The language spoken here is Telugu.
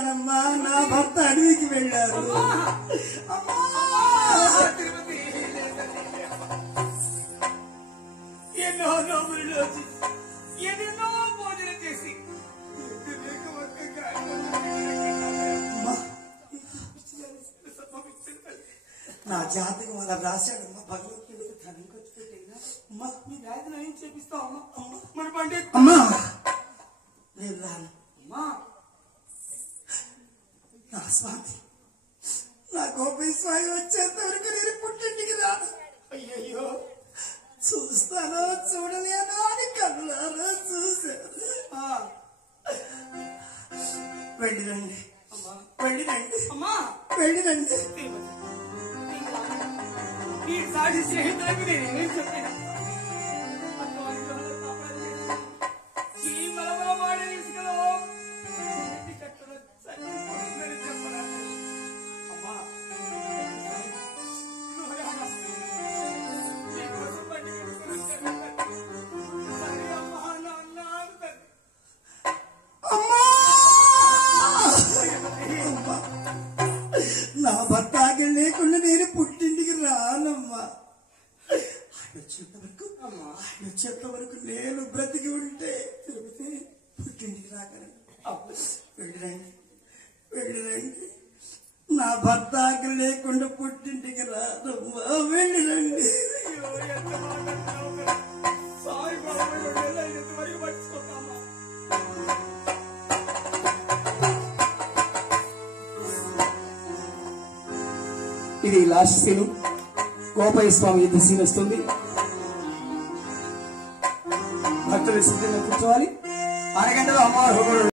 వచ్చానమ్మా. నా భర్త అడవికి వెళ్ళారు. ఎన్నో నోములు ఎన్నెన్నో భోజనం చేసి నా జాతకం అలా రాశాడమ్మా భగవంతుడు. అమ్మా మీ వ్యాధిలో ఏం చేపిస్తావు అమ్మా? మరి బండి అమ్మా నేను రాను. అమ్మా నా స్వామి నా గోపయ్య స్వామి వచ్చేంత వరకు నేను పుట్టింటికి రాను. అయ్యయ్యో చూస్తానో చూడలేనో అని కళ్ళారో చూశాను. వెళ్ళిరండి అమ్మా వెళ్ళిరండి అమ్మా వెళ్ళిరండి. ఈ సాటి స్నేహితులకు నేనేం చెప్పాను? ఈ మలమాడి తీసుకులో చెప్పరా? అమ్మా నా భర్త ఆకలి లేకుండా నేను పుట్టింటికి రానమ్మా. ఆయన వచ్చేంత వరకు నేను బ్రతికి ఉంటే తిరిగితే పుట్టింటికి రాగలను. వెళ్ళిరండి వెళ్ళిరండి. నా భర్త ఆకలి లేకుండా పుట్టింటికి రానమ్మా. వెళ్ళిరండి. ఇది లాస్ట్ సీను. గోపయ్య స్వామి యుద్ధ సీన్ వస్తుంది. భక్తులు సిద్ధంగా కూర్చోవాలి. అరగంటలో అమ్మవారు